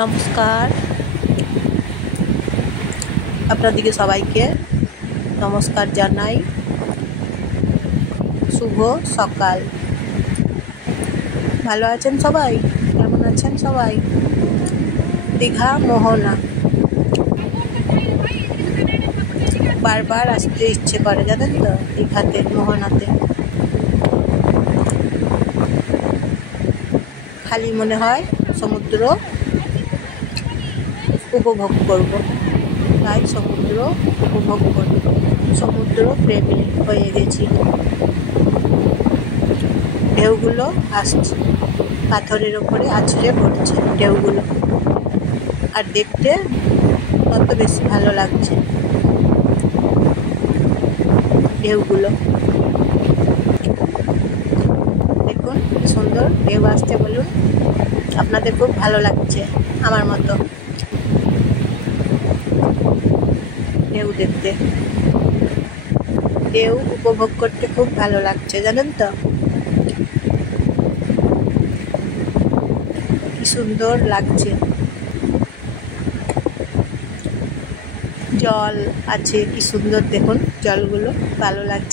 নমস্কার, আপনাদেরকে সবাইকে নমস্কার জানাই। শুভ সকাল। ভালো আছেন সবাই? কেমন আছেন সবাই? দীঘা মোহনা বারবার আসতে ইচ্ছে করে, জানেন তো, দীঘাতে মোহনাতে। খালি মনে হয় সমুদ্র উপভোগ করব, তাই সমুদ্র উপভোগ করব। সমুদ্র প্রেমী হয়ে গেছি। ঢেউগুলো আসছে, পাথরের ওপরে আছড়ে পড়ছে ঢেউগুলো, আর দেখতে কত বেশি ভালো লাগছে ঢেউগুলো। দেখুন কি সুন্দর ঢেউ আসছে, বলুন আপনাদের খুব ভালো লাগছে আমার মতো ঢেউ দেখতে। ঢেউ উপভোগ করতে খুব ভালো লাগছে, জানেন তো। কি সুন্দর লাগছে, জল আছে কি সুন্দর, দেখুন জলগুলো ভালো লাগছে।